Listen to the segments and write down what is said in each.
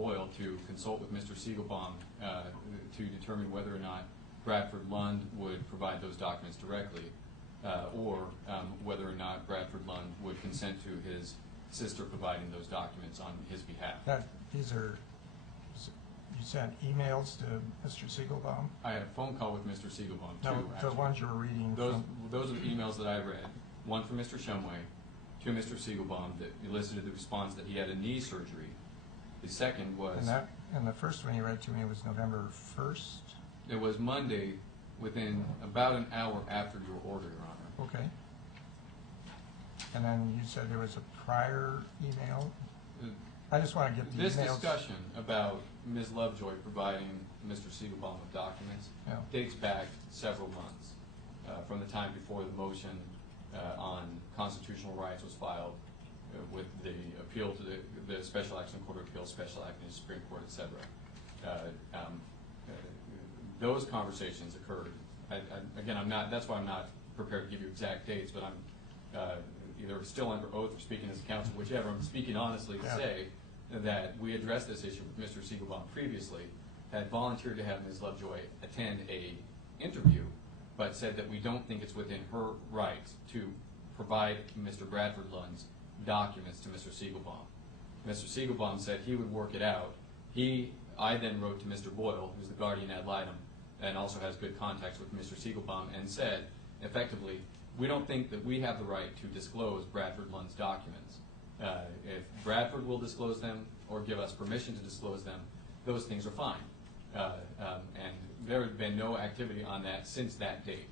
Boyle to consult with Mr. Siegelbaum to determine whether or not Bradford Lund would provide those documents directly, or whether or not Bradford Lund would consent to his sister providing those documents on his behalf. These are, you sent emails to Mr. Siegelbaum? I had a phone call with Mr. Siegelbaum, no, too. The ones you were reading those are the emails that I read. One from Mr. Shumway to Mr. Siegelbaum that elicited the response that he had a knee surgery. The second was... And the first one you read to me was November 1st? It was Monday, within about an hour after your order, Your Honor. Okay. And then you said there was a prior email? I just want to get the This emails. discussion about Ms. Lovejoy providing Mr. Siegelbaum with documents dates back several months, from the time before the motion on constitutional rights was filed, with the appeal to the Special Action Court of Appeals, Special Action to the Supreme Court, etc. Those conversations occurred. Again, that's why I'm not prepared to give you exact dates, but I'm either still under oath or speaking as a counsel, whichever. I'm speaking honestly to say that we addressed this issue with Mr. Siegelbaum previously, had volunteered to have Ms. Lovejoy attend a interview, but said that we don't think it's within her rights to provide Mr. Bradford Lund's documents to Mr. Siegelbaum. Mr. Siegelbaum said he would work it out. I then wrote to Mr. Boyle, who's the guardian ad litem, and also has good contacts with Mr. Siegelbaum, and said, effectively, we don't think that we have the right to disclose Bradford Lund's documents. If Bradford will disclose them or give us permission to disclose them, those things are fine. And there had been no activity on that since that date.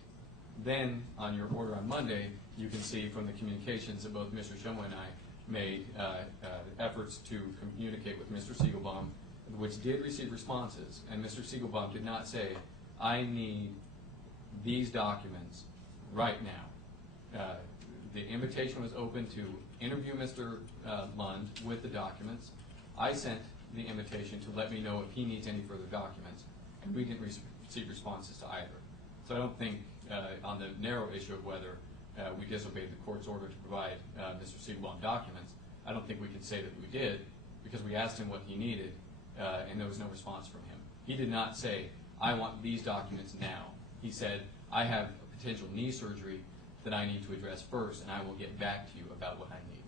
Then, on your order on Monday, you can see from the communications that both Mr. Shumway and I made efforts to communicate with Mr. Siegelbaum, which did receive responses. And Mr. Siegelbaum did not say, I need these documents right now. The invitation was open to interview Mr. Lund with the documents. I sent the invitation to let me know if he needs any further documents, and we didn't receive responses to either. So I don't think on the narrow issue of whether we disobeyed the court's order to provide Mr. Siegelbaum documents, I don't think we can say that we did, because we asked him what he needed, and there was no response from him. He did not say, I want these documents now. He said, I have a potential knee surgery that I need to address first, and I will get back to you about what I need.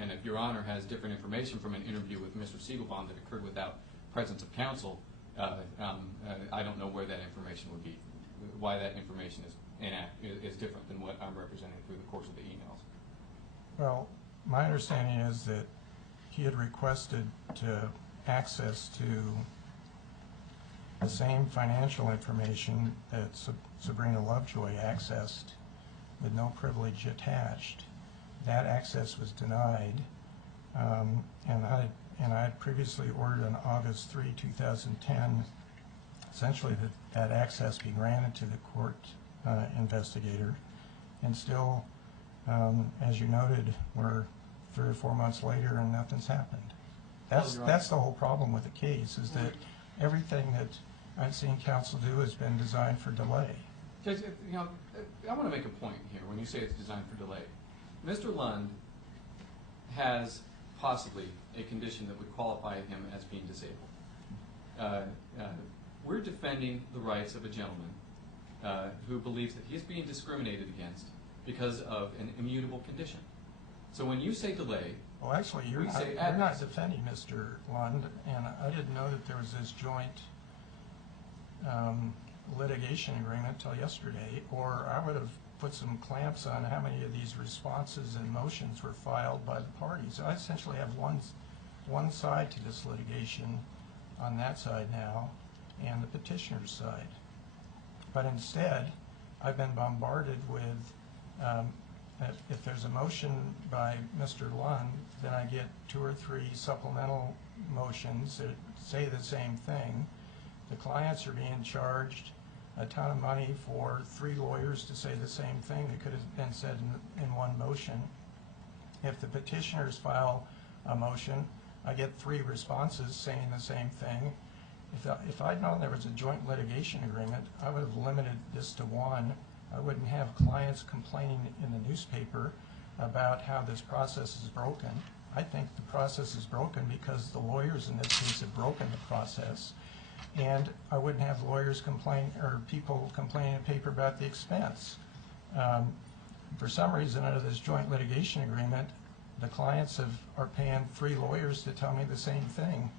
And if Your Honor has different information from an interview with Mr. Siegelbaum that occurred without presence of counsel, I don't know where that information would be, why that information is different than what I'm representing through the course of the emails. Well, my understanding is that he had requested access to the same financial information that Sabrina Lovejoy accessed with no privilege attached. That access was denied, and I had previously ordered on August 3, 2010, essentially that access be granted to the court investigator, and still, as you noted, we're 3 or 4 months later and nothing's happened. That's the whole problem with the case, is that everything that I've seen counsel do has been designed for delay. Judge, I want to make a point here when you say it's designed for delay. Mr. Lund has possibly a condition that would qualify him as being disabled. We're defending the rights of a gentleman who believes that he's being discriminated against because of an immutable condition. So when you say delay, well, actually, you're not defending Mr. Lund, and I didn't know that there was this joint litigation agreement until yesterday, or I would have put some clamps on how many of these responses and motions were filed by the parties. So I essentially have one side to this litigation on that side now, and the petitioner's side. But instead, I've been bombarded with, if there's a motion by Mr. Lund, then I get 2 or 3 supplemental motions that say the same thing. The clients are being charged a ton of money for 3 lawyers to say the same thing that could have been said in one motion. If the petitioners file a motion, I get 3 responses saying the same thing. If I'd known there was a joint litigation agreement, I would have limited this to 1. I wouldn't have clients complaining in the newspaper about how this process is broken. I think the process is broken because the lawyers in this case have broken the process. And I wouldn't have lawyers complain, or people complaining in paper about the expense. For some reason, under this joint litigation agreement, the clients are paying 3 lawyers to tell me the same thing.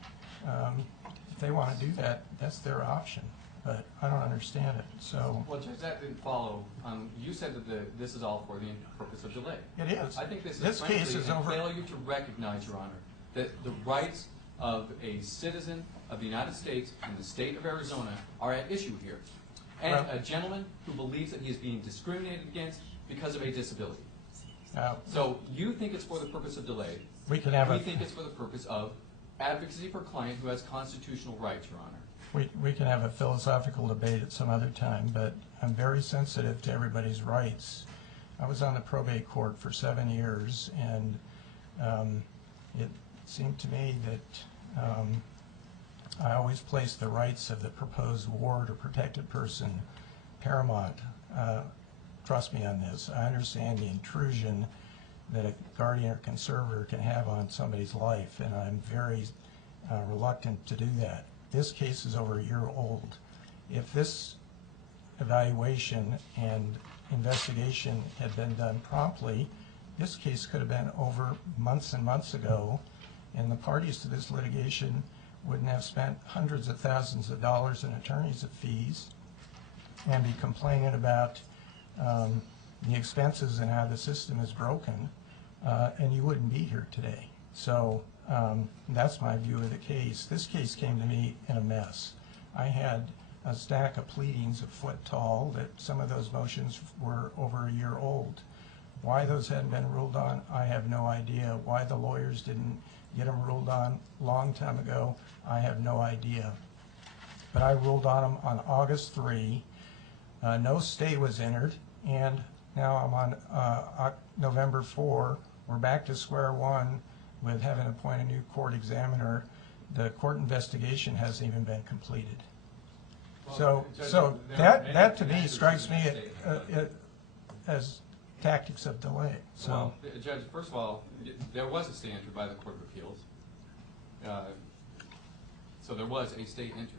If they want to do that, that's their option. But I don't understand it. So, well, Judge, that didn't follow. You said that this is all for the purpose of delay. it is. I think this This case is a over. failure to recognize, Your Honor, that the rights of a citizen of the United States and the state of Arizona are at issue here. And Well, a gentleman who believes that he is being discriminated against because of a disability. Uh, So you think it's for the purpose of delay. we can have We think it's for the purpose of advocacy for a client who has constitutional rights, Your Honor. we can have a philosophical debate at some other time, but I'm very sensitive to everybody's rights. I was on the probate court for 7 years, and it seemed to me that I always placed the rights of the proposed ward or protected person paramount. Trust me on this. I understand the intrusion that a guardian or conservator can have on somebody's life, and I'm very reluctant to do that. This case is over a year old. If this evaluation and investigation had been done promptly, this case could have been over months and months ago, and the parties to this litigation wouldn't have spent hundreds of thousands of dollars in attorney's fees and be complaining about the expenses and how the system is broken, and you wouldn't be here today. So that's my view of the case. This case came to me in a mess. I had a stack of pleadings a foot tall that some of those motions were over a year old. Why those hadn't been ruled on, I have no idea. Why the lawyers didn't get them ruled on a long time ago, I have no idea. But I ruled on them on August 3. No stay was entered, and now I'm on November 4. We're back to square one with having to appoint a new court examiner. The court investigation hasn't even been completed. Well, So Judge, there are many that to me connections strikes to me that state. as tactics of delay. So Well, Judge, first of all, there was a stay entered by the Court of Appeals. So there was a stay entered,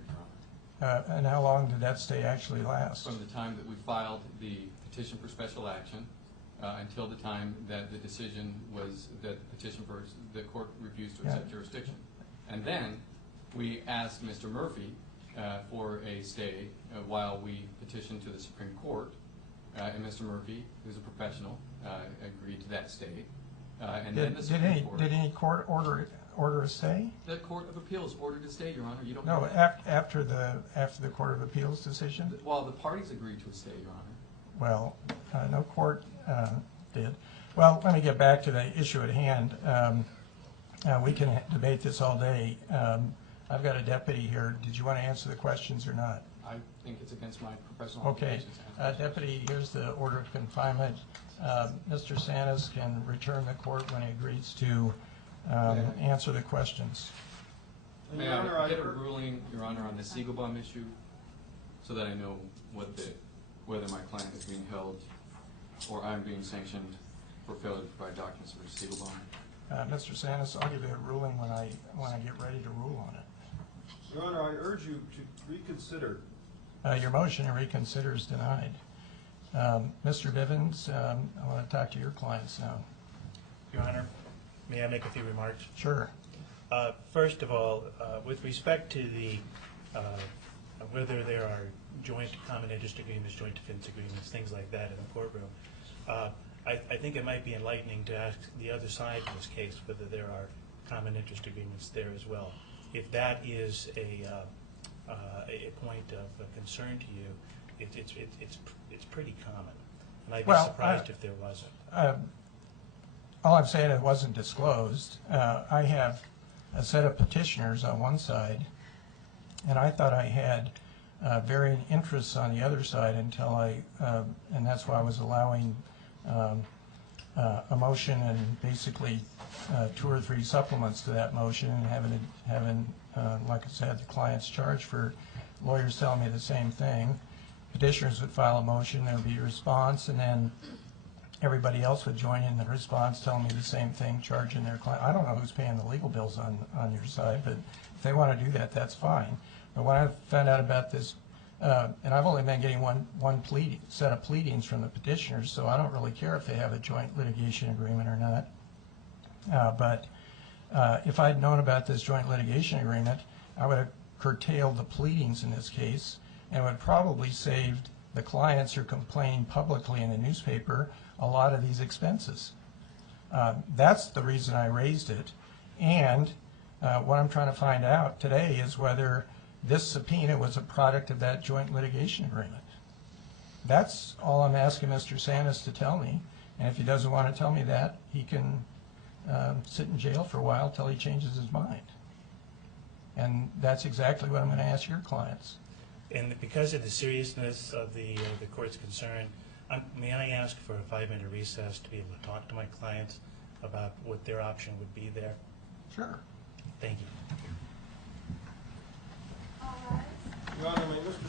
Your Honor. and how long did that stay actually last? From the time that we filed the petition for special action until the time that the decision was, that petition for, the court refused to accept jurisdiction. And then we asked Mr. Murphy for a stay while we petitioned to the Supreme Court. And Mr. Murphy, who's a professional, agreed to that stay. And then the Supreme Court. Did any court order a stay? The Court of Appeals ordered a stay, Your Honor. You don't No, know that. after the Court of Appeals decision? Well, the parties agreed to a stay, Your Honor. Well, no court did. Well, let me get back to the issue at hand. We can debate this all day. I've got a deputy here. Did you want to answer the questions or not? I think it's against my professional Okay. obligations to answer those Deputy, here's the order of confinement. Mr. Santos can return the court when he agrees to answer the questions. May I get a ruling, Your Honor, on the Siegelbaum issue, so that I know whether my client is being held or I'm being sanctioned for failure to provide documents for Siegelbaum? Mr. Santos, I'll give you a ruling when I get ready to rule on it. Your Honor, I urge you to reconsider. Your motion to reconsider is denied. Mr. Bivens, I want to talk to your clients now. Your Honor, may I make a few remarks? Sure. First of all, with respect to the whether there are joint common interest agreements, joint defense agreements, things like that in the courtroom, I think it might be enlightening to ask the other side in this case whether there are common interest agreements there as well. If that is a point of concern to you, it's pretty common, and I'd be surprised if there wasn't. All I'm saying, it wasn't disclosed. I have a set of petitioners on one side, and I thought I had varying interests on the other side until and that's why I was allowing a motion and basically 2 or 3 supplements to that motion, and having like I said, the client's charged for lawyers telling me the same thing. Petitioners would file a motion, there would be a response, and then everybody else would join in the response, telling me the same thing, charging their client. I don't know who's paying the legal bills on your side, but if they want to do that, that's fine. But when I found out about this, and I've only been getting one set of pleadings from the petitioners, so I don't really care if they have a joint litigation agreement or not. But if I'd known about this joint litigation agreement, I would have curtailed the pleadings in this case and would probably saved the clients who are complaining publicly in the newspaper a lot of these expenses. That's the reason I raised it. And what I'm trying to find out today is whether this subpoena was a product of that joint litigation agreement. That's all I'm asking Mr. Sandus to tell me. And if he doesn't want to tell me that, he can sit in jail for a while till he changes his mind. And that's exactly what I'm going to ask your clients. And because of the seriousness of the court's concern, may I ask for a 5-minute recess to be able to talk to my clients about what their option would be there? Sure. Thank you.